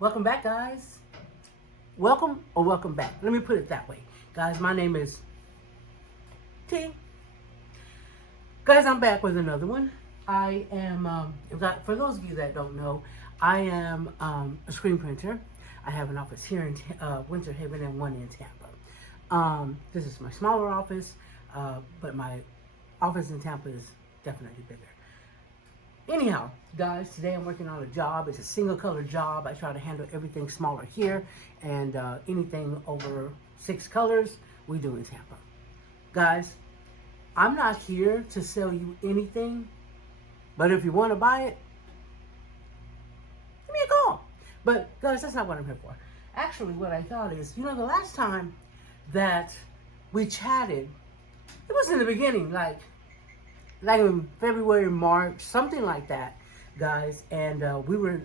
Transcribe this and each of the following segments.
Welcome back, guys. Welcome or welcome back. Let me put it that way. Guys, my name is T. Guys, I'm back with another one. I am, for those of you that don't know, I am a screen printer. I have an office here in Winter Haven and one in Tampa. This is my smaller office, but my office in Tampa is definitely bigger. Anyhow, guys, today I'm working on a job. It's a single color job. I try to handle everything smaller here, and anything over 6 colors, we do in Tampa. Guys, I'm not here to sell you anything, but if you want to buy it, give me a call. But guys, that's not what I'm here for. Actually, what I thought is, the last time that we chatted, it was in the beginning, like in February, March, something like that, guys. And we were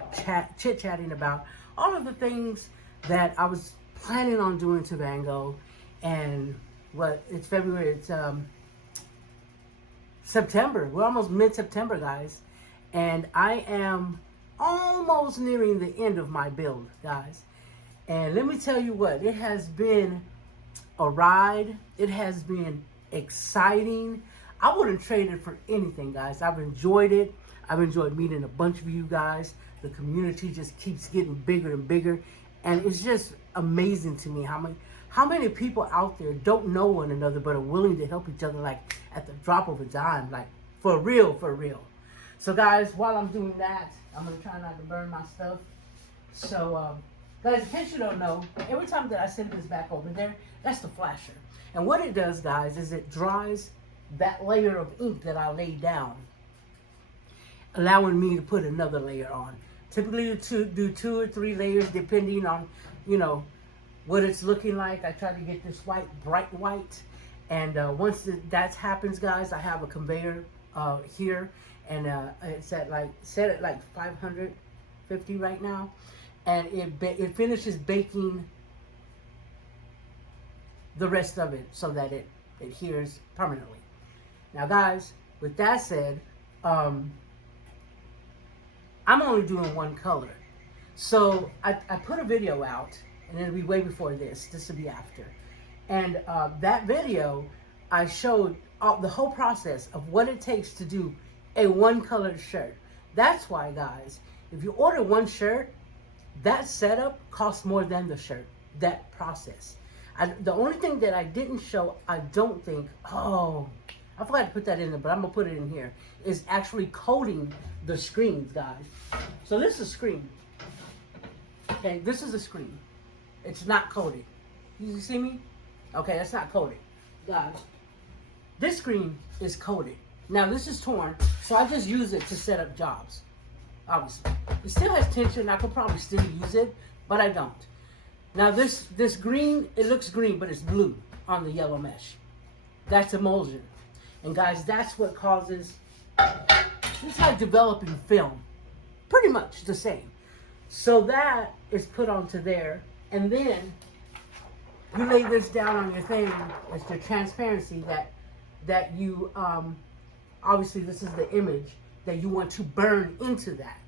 chit-chatting about all of the things that I was planning on doing to Van Gogh. And it's February, it's September. We're almost mid-September, guys. And I am almost nearing the end of my build, guys. And let me tell you what, it has been a ride. It has been exciting. I wouldn't trade it for anything, guys. I've enjoyed it. I've enjoyed meeting a bunch of you guys. The community just keeps getting bigger and bigger. And it's just amazing to me how many people out there don't know one another but are willing to help each other, like at the drop of a dime, like for real, for real. So guys, while I'm doing that, I'm going to try not to burn my stuff. So guys, in case you don't know, every time that I send this back over there, that's the flasher. And what it does, guys, is it dries that layer of ink that I laid down, allowing me to put another layer on. Typically do 2 or 3 layers depending on, what it's looking like. I try to get this white, bright white. And once that happens, guys, I have a conveyor here. And it's set at like 550 right now. And it finishes baking the rest of it so that it adheres permanently. Now, guys, with that said, I'm only doing 1 color. So I put a video out, and it'll be way before this. This will be after. And that video, I showed the whole process of what it takes to do a 1-colored shirt. That's why, guys, if you order 1 shirt, that setup costs more than the shirt, that process. The only thing that I didn't show, I don't think, I forgot to put that in there, but I'm going to put it in here, is actually coating the screens, guys. So this is a screen. Okay, this is a screen. It's not coated. You see me? Okay, that's not coated. Guys, this screen is coated. Now, this is torn, so I just use it to set up jobs, obviously. It still has tension. I could probably still use it, but I don't. Now, this green, it looks green, but it's blue on the yellow mesh. That's emulsion. And guys, that's what causes, it's like developing film. Pretty much the same. So that is put onto there. And then you lay this down on your thing. It's the transparency that you, obviously this is the image that you want to burn into that.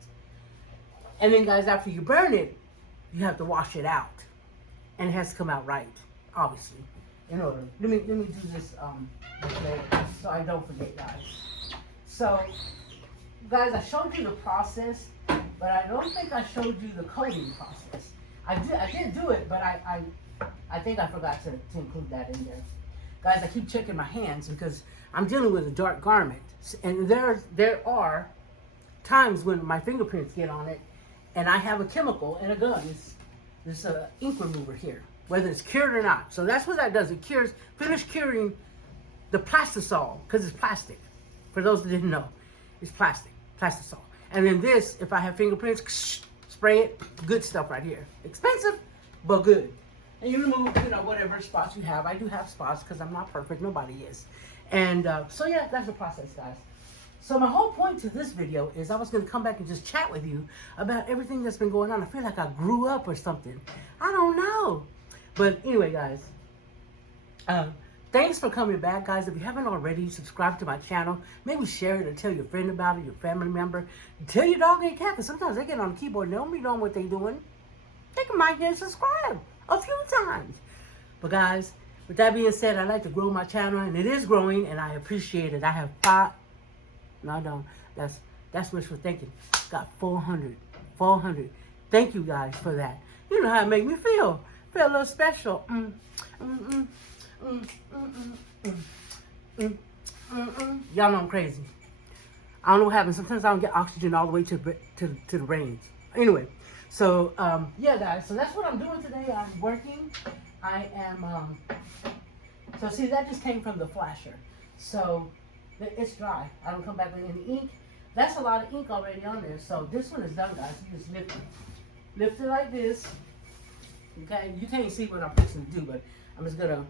And then, guys, after you burn it, you have to wash it out. And it has to come out right, obviously. In order, let me do this okay, so I don't forget, guys. So, guys, I showed you the process, but I don't think I showed you the coating process. I did do it, but I think I forgot to include that in there. Guys, I keep checking my hands because I'm dealing with a dark garment, and there are times when my fingerprints get on it, and I have a chemical and a gun. This ink remover here, whether it's cured or not. So that's what that does. It finishes curing the plastisol, because it's plastic. For those that didn't know, it's plastisol. And then this, if I have fingerprints, spray it, good stuff right here. Expensive, but good. And you remove, whatever spots you have. I do have spots because I'm not perfect. Nobody is. And so yeah, that's the process, guys. So my whole point to this video is I was going to come back and just chat with you about everything that's been going on. I feel like I grew up or something. I don't know. But anyway, guys, thanks for coming back, guys. If you haven't already, subscribe to my channel. Maybe share it or tell your friend about it, your family member. Tell your dog and cat, because sometimes they get on the keyboard and they don't be knowing what they're doing. think I might hit subscribe a few times. But guys, with that being said, I like to grow my channel, and it is growing, and I appreciate it. I have no, I don't. That's wishful thinking. Got 400. Thank you guys for that. You know how it make me feel. Feel a little special. Y'all know I'm crazy. I don't know what happens. Sometimes I don't get oxygen all the way to the brains. Anyway, so yeah, guys. So that's what I'm doing today. I'm working. I am. So see, that just came from the flasher. So it's dry. I don't come back with any ink. That's a lot of ink already on there. So this one is done, guys. You just lift it like this. Okay, you can't see what I'm fixing to do, but I'm just gonna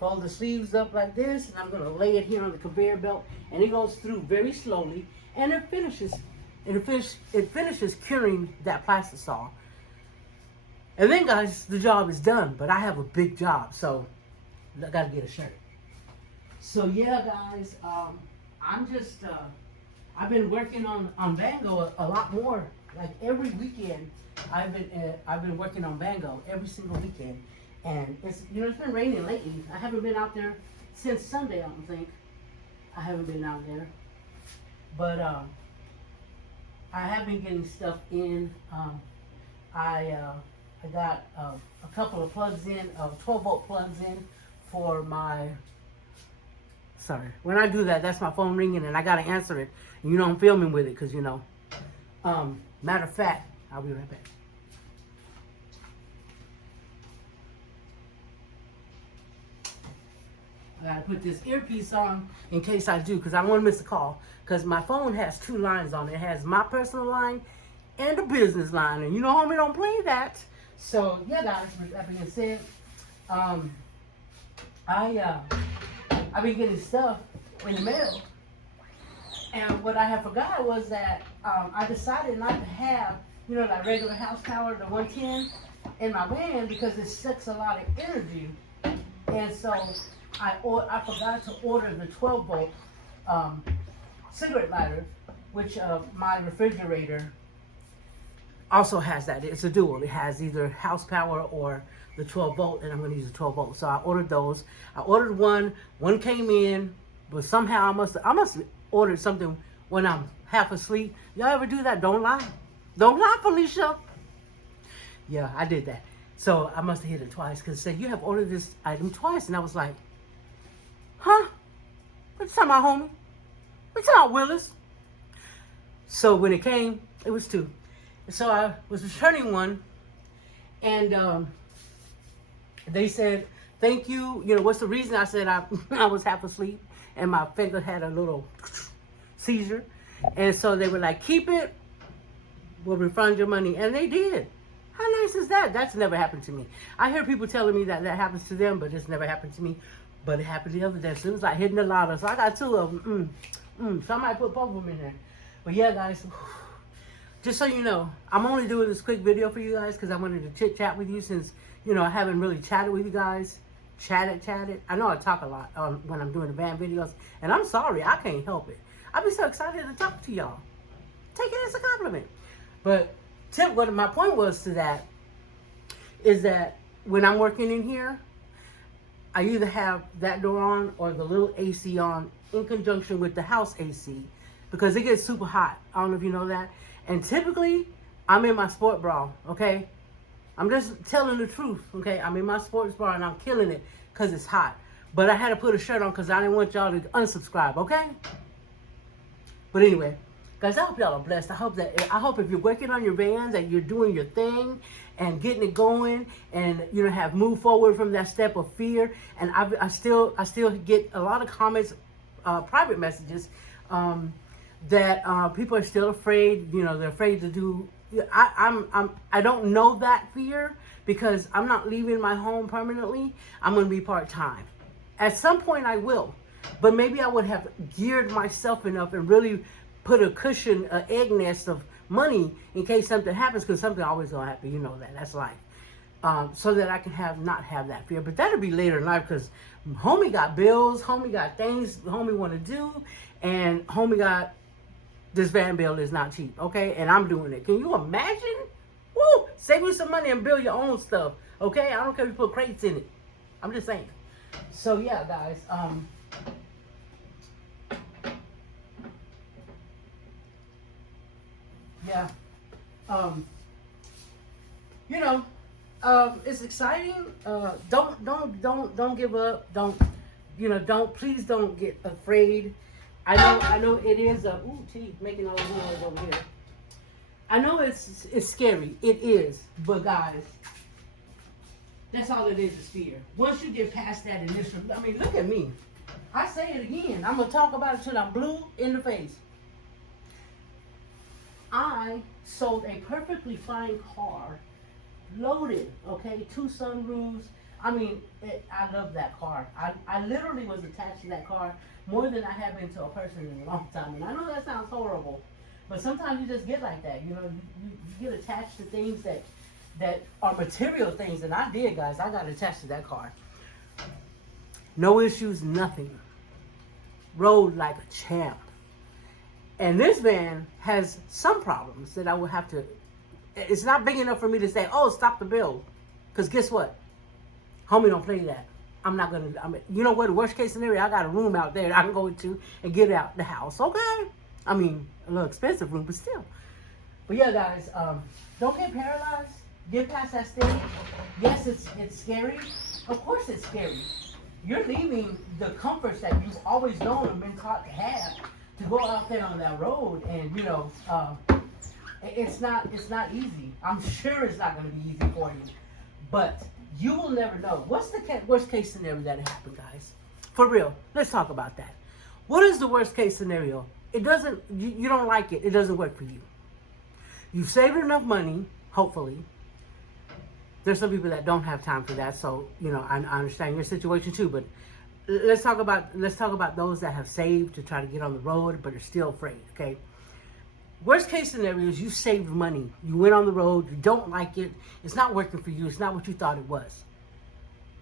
fold the sleeves up like this, and I'm gonna lay it here on the conveyor belt, and it goes through very slowly, and it finishes curing that plastisol. And then, guys, the job is done, but I have a big job, so I gotta get a shirt. So yeah, guys, I'm just I've been working on Vango a lot more. Like every weekend, I've been working on Vango every single weekend, and it's been raining lately. I haven't been out there since Sunday. I don't think I haven't been out there, but I have been getting stuff in. I got a couple of plugs in, 12-volt plugs in for my. Sorry, when I do that, that's my phone ringing, and I gotta answer it. And I'm filming with it, because matter of fact, I'll be right back. I gotta put this earpiece on in case I do, because I don't want to miss a call. Because my phone has 2 lines on it. It has my personal line and the business line, and homie don't play that. So yeah, guys, with that being said, I've been getting stuff in the mail, and what I had forgot was that I decided not to have that regular house power, the 110, in my van, because it sucks a lot of energy, and so I forgot to order the 12-volt cigarette lighter, which my refrigerator also has that. It's a dual. It has either house power or the 12-volt, and I'm going to use the 12-volt. So I ordered those. I ordered one came in, but somehow I must have ordered something when I'm half asleep. Y'all ever do that? Don't lie. Don't lie, Felicia. Yeah, I did that. So I must have hit it twice, because it said, you have ordered this item twice. And I was like, huh? What you talking about, homie? What you talking about, Willis? So when it came, it was 2. So I was returning one, and they said, thank you. What's the reason? I said I was half asleep, and my finger had a little seizure. And so they were like, keep it, we'll refund your money. And they did. How nice is that? That's never happened to me. I hear people telling me that happens to them, but it's never happened to me. But it happened the other day. So it was like hitting the lotto. So I got 2 of them. Somebody put both of them in there. But yeah, guys, just so you know, I'm only doing this quick video for you guys because I wanted to chit-chat with you, since, I haven't really chatted with you guys. Chatted. I know I talk a lot when I'm doing the van videos, and I'm sorry, I can't help it. I've been so excited to talk to y'all. Take it as a compliment. But what my point was to that is that when I'm working in here, I either have that door on or the little AC on in conjunction with the house AC, because it gets super hot. I don't know if you know that. And typically, I'm in my sport bra, okay? I'm just telling the truth, okay? I'm in my sports bra, and I'm killing it because it's hot. But I had to put a shirt on because I didn't want y'all to unsubscribe, okay? But anyway, guys, I hope y'all are blessed. I hope if you're working on your van, that you're doing your thing and getting it going, and have moved forward from that step of fear. And I still get a lot of comments, private messages, that people are still afraid. They're afraid to do. I don't know that fear, because I'm not leaving my home permanently. I'm going to be part-time. At some point I will, but maybe I would have geared myself enough and really put a cushion, an egg nest of money in case something happens, because something always going to happen. That's life. So that I can not have that fear. But that'll be later in life, because homie got bills, homie got things homie want to do, and homie got, this van bill is not cheap, okay? And I'm doing it. Can you imagine? Woo! Save you some money and build your own stuff. Okay? I don't care if you put crates in it. I'm just saying. So yeah, guys. Yeah. You know, it's exciting. Don't give up. Please don't get afraid. I know it is making all the noise over here. I know it's scary. It is, but guys, that's all it is fear. Once you get past that initial, I mean, look at me. I say it again. I'm gonna talk about it till I'm blue in the face. I sold a perfectly fine car, loaded, okay, 2 sunroofs. I mean, I love that car. I literally was attached to that car more than I have been to a person in a long time. And I know that sounds horrible, but sometimes you just get like that. You know, you get attached to things that are material things. And I did, guys. I got attached to that car. No issues, nothing. Rode like a champ. And this van has some problems that I would have to, it's not big enough for me to say, oh, stop the build. Because guess what? Homie don't play that. I'm not going to, you know what, the worst case scenario, I got a room out there I can go to and get out the house, okay? I mean, a little expensive room, but still. But yeah, guys, don't get paralyzed. Get past that stage. Yes, it's scary. Of course it's scary. You're leaving the comforts that you've always known and been taught to have to go out there on that road, and you know, it's not easy. I'm sure it's not going to be easy for you, but you will never know. What's the worst case scenario that happened, guys? For real, let's talk about that. What is the worst case scenario? It doesn't. You don't like it. It doesn't work for you. You've saved enough money, hopefully. There's some people that don't have time for that, so you know I understand your situation too, but. Let's talk about those that have saved to try to get on the road but are still afraid, okay? Worst case scenario is you saved money. You went on the road, you don't like it, it's not working for you, it's not what you thought it was.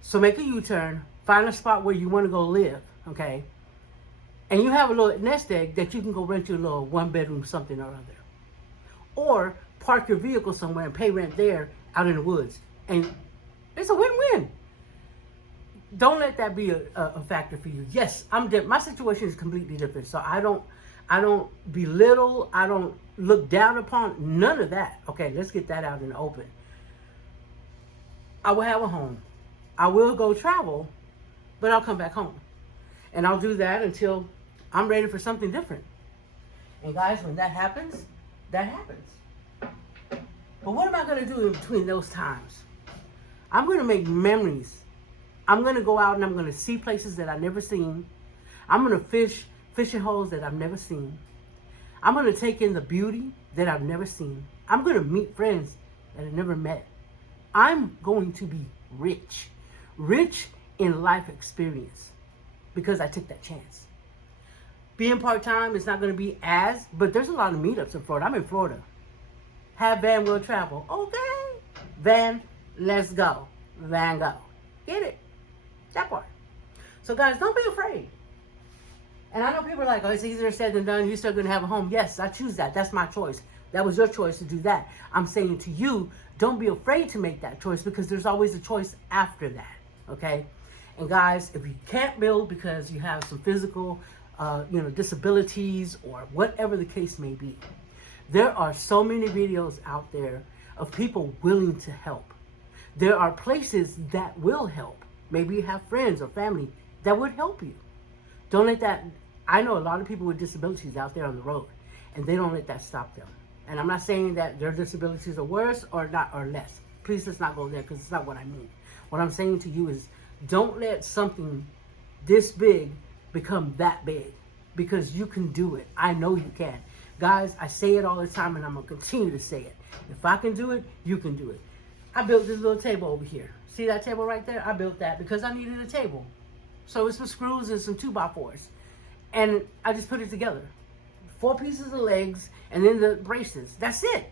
So make a U-turn, find a spot where you want to go live, okay? And you have a little nest egg that you can go rent your little 1-bedroom something or other. Or park your vehicle somewhere and pay rent there out in the woods. And it's a win-win. Don't let that be a factor for you. Yes, I'm different. My situation is completely different. So I don't belittle. I don't look down upon none of that. Okay, let's get that out in the open. I will have a home. I will go travel, but I'll come back home. And I'll do that until I'm ready for something different. And guys, when that happens, that happens. But what am I going to do in between those times? I'm going to make memories. I'm going to go out and I'm going to see places that I've never seen. I'm going to fish fishing holes that I've never seen. I'm going to take in the beauty that I've never seen. I'm going to meet friends that I've never met. I'm going to be rich. Rich in life experience because I took that chance. Being part-time is not going to be but there's a lot of meetups in Florida. I'm in Florida. Have van will travel. Okay. Van, let's go. Van, go. Get it. That part. So guys, don't be afraid. And I know people are like, oh, it's easier said than done. You're still going to have a home. Yes, I choose that. That's my choice. That was your choice to do that. I'm saying to you, don't be afraid to make that choice because there's always a choice after that. Okay? And guys, if you can't build because you have some physical, disabilities or whatever the case may be, there are so many videos out there of people willing to help. There are places that will help. Maybe you have friends or family that would help you. Don't let that, I know a lot of people with disabilities out there on the road, and they don't let that stop them. And I'm not saying that their disabilities are worse or not or less. Please let's not go there because it's not what I mean. What I'm saying to you is don't let something this big become that big because you can do it. I know you can. Guys, I say it all the time and I'm going to continue to say it. If I can do it, you can do it. I built this little table over here. See that table right there? I built that because I needed a table. So it's some screws and some 2x4s. And I just put it together. 4 pieces of legs and then the braces. That's it.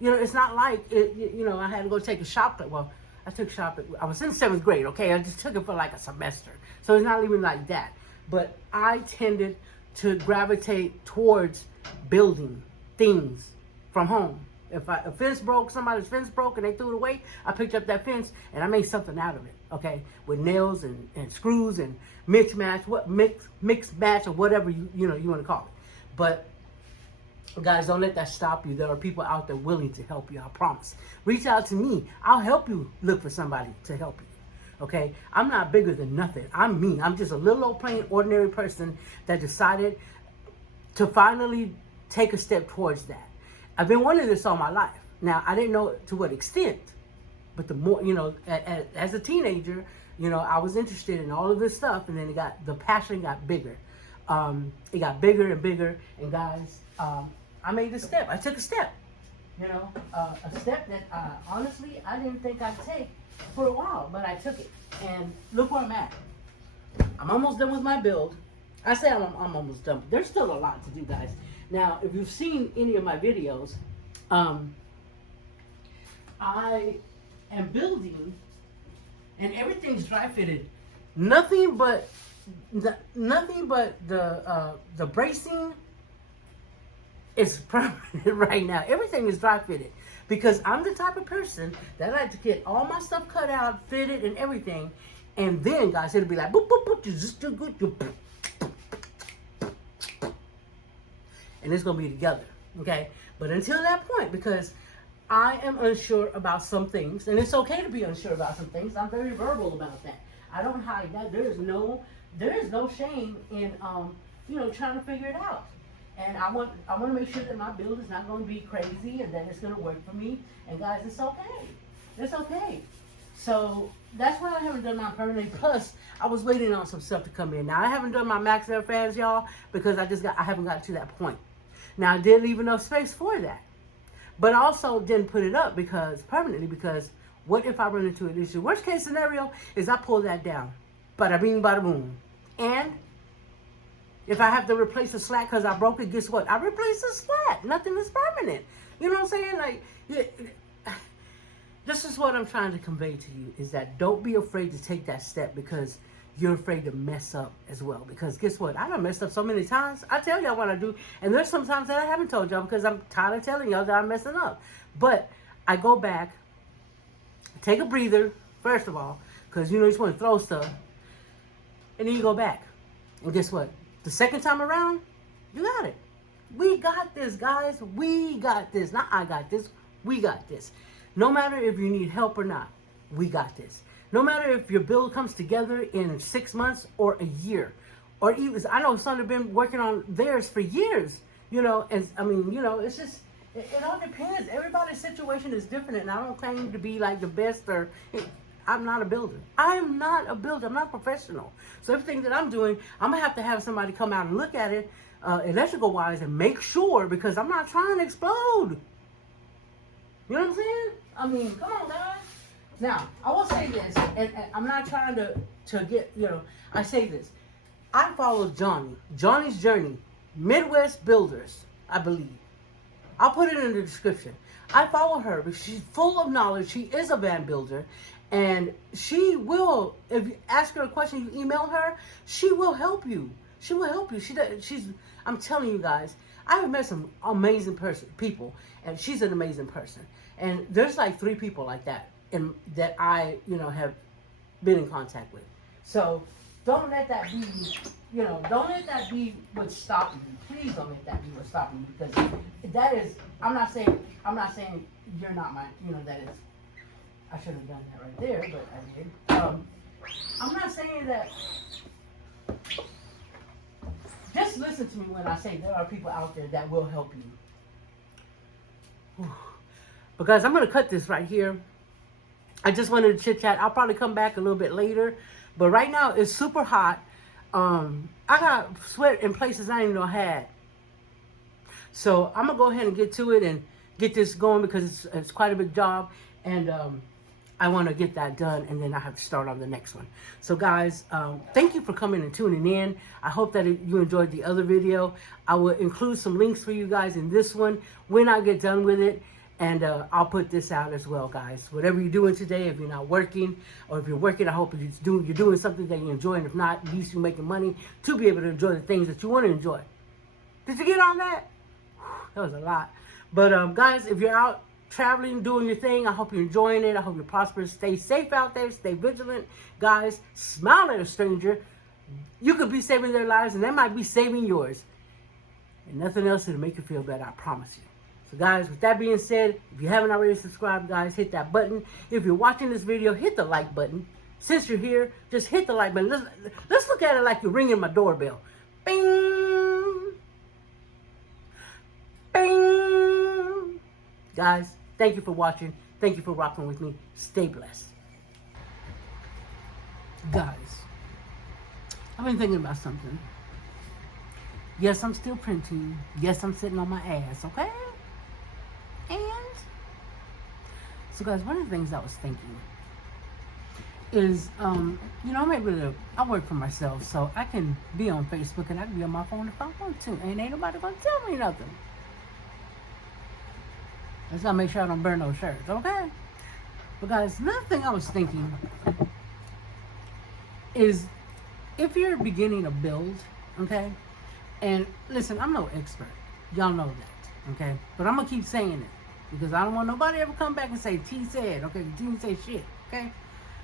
It's not like, I had to go take a shop class. Well, I took shop, I was in 7th grade, okay? I just took it for like a semester. So it's not even like that. But I tended to gravitate towards building things from home. If a fence broke, somebody's fence broke and they threw it away, I picked up that fence and I made something out of it, okay? With nails and screws and mix match or whatever you want to call it. But guys, don't let that stop you. There are people out there willing to help you, I promise. Reach out to me. I'll help you look for somebody to help you. Okay? I'm not bigger than nothing. I'm me. I'm just a little old plain ordinary person that decided to finally take a step towards that. I've been wanting this all my life. Now, I didn't know to what extent, but the more, as a teenager, I was interested in all of this stuff, and then the passion got bigger. It got bigger and bigger, and guys, I made a step. I took a step, a step that honestly I didn't think I'd take for a while, but I took it, and look where I'm at. I'm almost done with my build. I say I'm almost done. There's still a lot to do, guys. Now, if you've seen any of my videos, I am building, and everything's dry fitted. Nothing but the bracing is permanent right now. Everything is dry fitted because I'm the type of person that like to get all my stuff cut out, fitted, and everything, and then guys, it'll be like boop boop boop, just do good, and it's gonna be together, okay? But until that point, because I am unsure about some things, and it's okay to be unsure about some things. I'm very verbal about that. I don't hide that. There is no shame in trying to figure it out. And I want to make sure that my build is not going to be crazy and that it's going to work for me. And guys, it's okay. It's okay. So that's why I haven't done my permanent. Plus, I was waiting on some stuff to come in. Now I haven't done my max air fans, y'all, because I haven't gotten to that point. Now I did leave enough space for that, but I also didn't put it up permanently because what if I run into an issue? Worst case scenario is I pull that down. Bada bing, bada boom. And if I have to replace the slack because I broke it, guess what? I replace the slack. Nothing is permanent. You know what I'm saying? Like, this is what I'm trying to convey to you, is that don't be afraid to take that step because you're afraid to mess up as well. Because guess what? I done messed up so many times. I tell y'all what I do. And there's some times that I haven't told y'all because I'm tired of telling y'all that I'm messing up. But I go back, take a breather, first of all, because you just want to throw stuff. And then you go back. And guess what? The second time around, you got it. We got this, guys. We got this. Not I got this. We got this. No matter if you need help or not, we got this. No matter if your build comes together in 6 months or a year, or even, I know some have been working on theirs for years, and I mean, it's just, it all depends. Everybody's situation is different, and I don't claim to be like the best I'm not a builder. I'm not a builder. I'm not a professional. So everything that I'm doing, I'm going to have somebody come out and look at it, electrical wise, and make sure, because I'm not trying to explode. You know what I'm saying? I mean, come on, guys. Now, I will say this, and I'm not trying to get, I say this. I follow Johnny's Journey, Midwest Builders, I believe. I'll put it in the description. I follow her because she's full of knowledge. She is a van builder. And she will, if you ask her a question, you email her, she will help you. She will help you. I'm telling you guys, I have met some amazing people, and she's an amazing person. And there's like 3 people like that, that I, have been in contact with. So don't let that be, don't let that be what's stopping you. Please don't let that be what's stopping you, because that is, I'm not saying you're not my, that is, I should have done that right there, but I did. I'm not saying that. Just listen to me when I say there are people out there that will help you. Because I'm going to cut this right here. I just wanted to chit chat. I'll probably come back a little bit later. But right now it's super hot. I got sweat in places I didn't even know I had. So I'm going to go ahead and get to it and get this going because it's quite a big job. And I want to get that done, and then I have to start on the next one. So guys, thank you for coming and tuning in. I hope that you enjoyed the other video. I will include some links for you guys in this one when I get done with it. And I'll put this out as well, guys. Whatever you're doing today, if you're not working, or if you're working, I hope you're doing something that you enjoy. And if not, at least you're making money to be able to enjoy the things that you want to enjoy. Did you get on that? That was a lot. But guys, if you're out traveling, doing your thing, I hope you're enjoying it. I hope you're prosperous. Stay safe out there. Stay vigilant. Guys, smile at a stranger. You could be saving their lives, and they might be saving yours. And nothing else to make you feel better, I promise you. So guys, with that being said, if you haven't already subscribed, guys, hit that button. If you're watching this video, hit the like button. Since you're here, just hit the like button. Let's look at it like you're ringing my doorbell. Bing! Bing! Guys, thank you for watching. Thank you for rocking with me. Stay blessed. Guys, I've been thinking about something. Yes, I'm still printing. Yes, I'm sitting on my ass, okay? And so guys, one of the things I was thinking is, you know, I work for myself, so I can be on Facebook and I can be on my phone if I want to, and ain't nobody gonna tell me nothing. I just gotta make sure I don't burn those shirts, okay? But guys, another thing I was thinking is, if you're beginning a build, okay? And listen, I'm no expert. Y'all know that, okay? But I'm gonna keep saying it because I don't want nobody ever come back and say T said, okay? T didn't say shit, okay?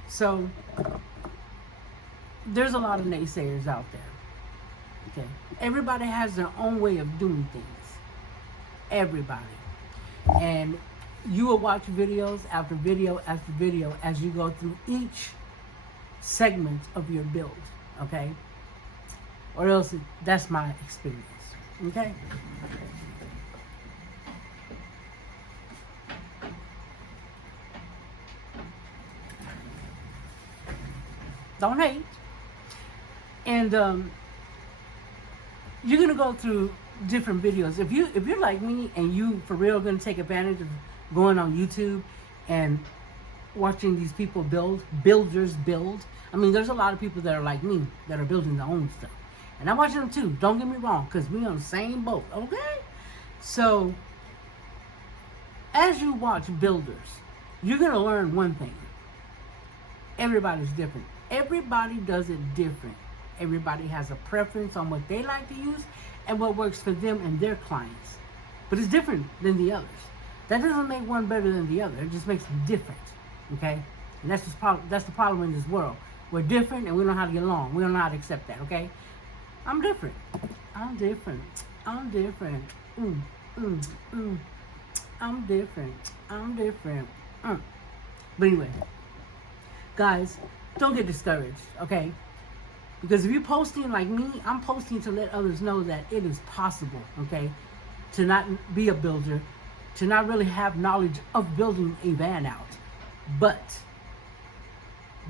So there's a lot of naysayers out there, okay? Everybody has their own way of doing things. Everybody. And you will watch videos after video after video as you go through each segment of your build, okay? Or else that's my experience, okay? Don't hate. And you're gonna go through different videos. If you're like me and you for real gonna take advantage of going on YouTube and watching these people builders build. I mean, there's a lot of people that are like me that are building their own stuff. And I'm watching them too, don't get me wrong, because we on the same boat, okay? So, as you watch builders, you're going to learn one thing. Everybody's different. Everybody does it different. Everybody has a preference on what they like to use and what works for them and their clients. But it's different than the others. That doesn't make one better than the other. It just makes them different, okay? And that's the problem in this world. We're different and we don't know how to get along. We don't know how to accept that, okay? I'm different. I'm different. I'm different. I'm different. I'm different. But anyway, guys, don't get discouraged, okay? Because if you're posting like me, I'm posting to let others know that it is possible, okay? To not be a builder, to not really have knowledge of building a van out. But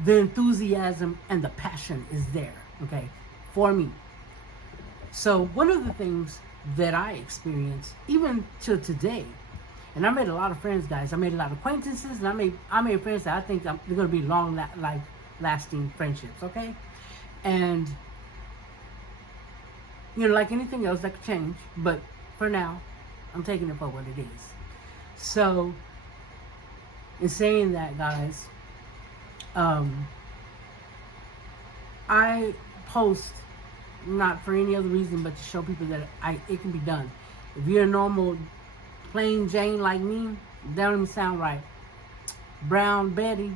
the enthusiasm and the passion is there, okay? For me. So one of the things that I experienced, even to today, and I made a lot of friends, guys. I made a lot of acquaintances, and I made friends that I think they're going to be lasting friendships, okay? And, you know, like anything else, that could change. But for now, I'm taking it for what it is. So, in saying that, guys, I post not for any other reason but to show people that it can be done. If you're a normal plain Jane like me, that don't even sound right. Brown Betty,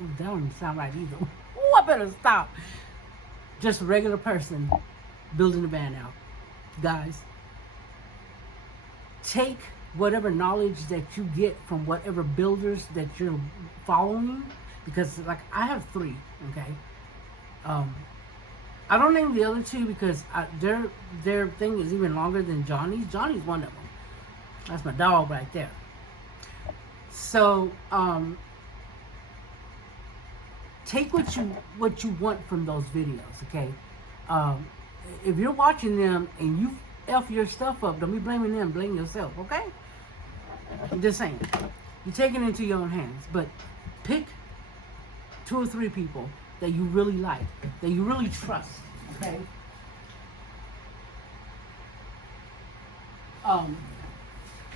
that don't even sound right either. Ooh, I better stop. Just a regular person building a van out. Guys, take whatever knowledge that you get from whatever builders that you're following, because like I have 3, okay? I don't name the other 2 because their thing is even longer than Johnny's. Johnny's one of them. That's my dog right there. So take what you want from those videos, okay? If you're watching them and you F your stuff up, don't be blaming them, blame yourself, okay? I'm just saying. You take it into your own hands, but pick 2 or 3 people that you really like, that you really trust, okay?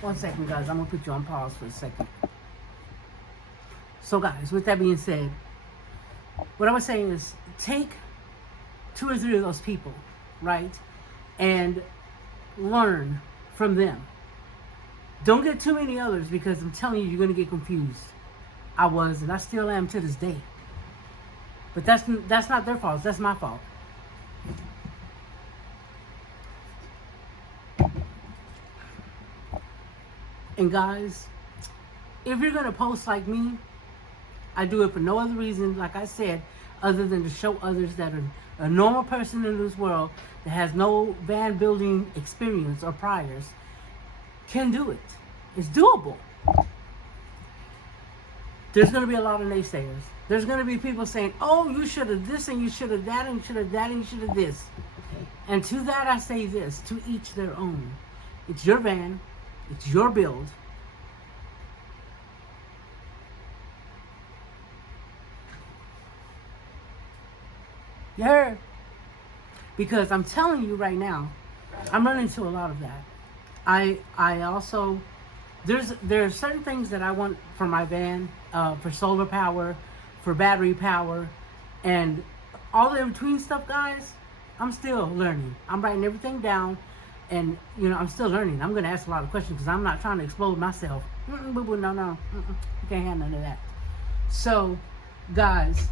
One second, guys. I'm gonna put you on pause for a second. So, guys, with that being said, what I was saying is take 2 or 3 of those people, right, and learn from them. Don't get too many others, because I'm telling you, you're going to get confused. I was, and I still am to this day. But that's not their fault. That's my fault. And guys, if you're going to post like me, I do it for no other reason, like I said, other than to show others that a normal person in this world that has no van building experience or priors can do it. It's doable. There's going to be a lot of naysayers. There's going to be people saying, oh, you should have this, and you should have that, and you should have that, and you should have this. And to that I say this, to each their own. It's your van. It's your build. You heard? Because I'm telling you right now, I'm running into a lot of that. I also, there are certain things that I want for my van, for solar power, for battery power, and all the in-between stuff, guys. I'm still learning. I'm writing everything down, and I'm still learning. I'm gonna ask a lot of questions because I'm not trying to explode myself. Boo-boo, no. You can't have none of that. So, guys,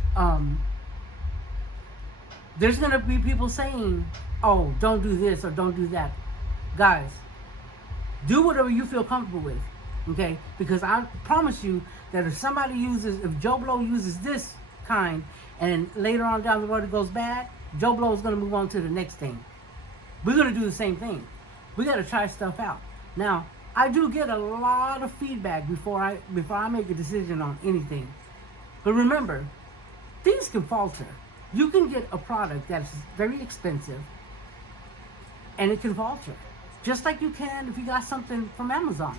there's going to be people saying, oh, don't do this or don't do that. Guys, do whatever you feel comfortable with, okay? Because I promise you that if Joe Blow uses this kind and later on down the road it goes bad, Joe Blow is going to move on to the next thing. We're going to do the same thing. We got to try stuff out. Now, I do get a lot of feedback before I make a decision on anything. But remember, things can falter. You can get a product that's very expensive and it can falter. Just like you can if you got something from Amazon.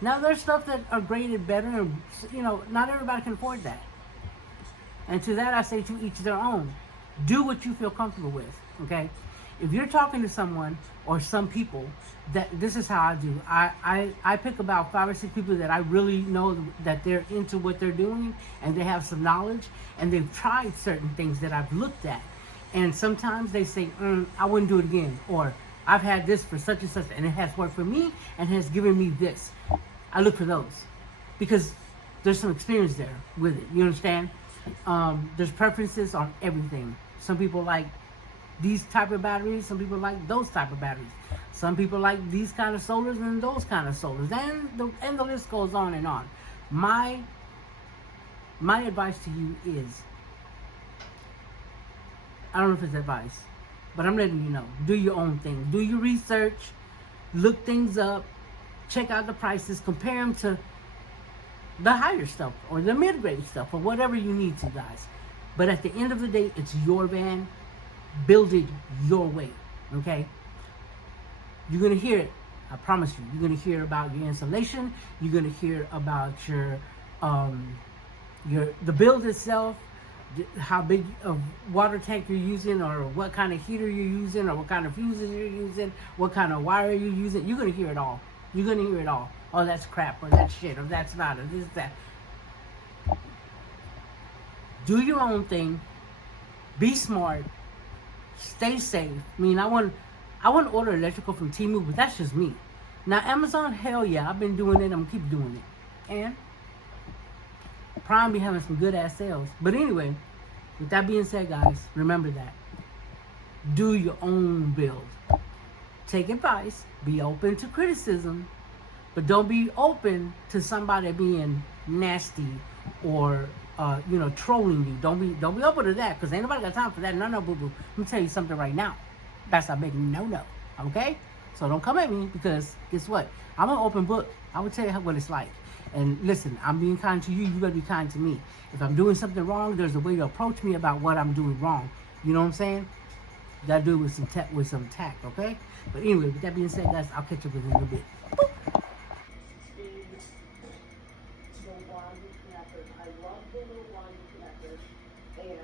Now there's stuff that are graded better and not everybody can afford that. And to that I say, to each their own. Do what you feel comfortable with, okay? If you're talking to someone or some people, this is how I do. I pick about 5 or 6 people that I really know that they're into what they're doing and they have some knowledge and they've tried certain things that I've looked at. And sometimes they say, I wouldn't do it again. Or I've had this for such and such and it has worked for me and has given me this. I look for those because there's some experience there with it. You understand? There's preferences on everything. Some people like these type of batteries, some people like those type of batteries. Some people like these kind of solars and those kind of solars. And the list goes on and on. My advice to you is, I don't know if it's advice, but I'm letting you know. Do your own thing. Do your research. Look things up. Check out the prices. Compare them to the higher stuff or the mid-grade stuff or whatever you need to, guys. But at the end of the day, it's your van. Build it your way, okay? You're going to hear it. I promise you. You're going to hear about your insulation. You're going to hear about the build itself, how big of water tank you're using, or what kind of heater you're using, or what kind of fuses you're using, what kind of wire you're using. You're going to hear it all. You're going to hear it all. Oh, that's crap, or that's shit, or that's not, or this, that. Do your own thing. Be smart. Stay safe. I mean, I want to order electrical from Temu, but that's just me. Now, Amazon, hell yeah, I've been doing it. I'm going to keep doing it. And Prime be having some good ass sales. But anyway, with that being said, guys, remember that. Do your own build. Take advice. Be open to criticism. But don't be open to somebody being nasty or trolling you. Don't be open to that, because ain't nobody got time for that. No, boo boo. Let me tell you something right now. That's a big no. Okay? So don't come at me, because guess what? I'm an open book. I will tell you what it's like. And listen, I'm being kind to you. You gotta be kind to me. If I'm doing something wrong, there's a way to approach me about what I'm doing wrong. You know what I'm saying? You gotta do it with some tact, okay? But anyway, with that being said, guys, I'll catch up with you in a little bit. I love the little wine connectors, and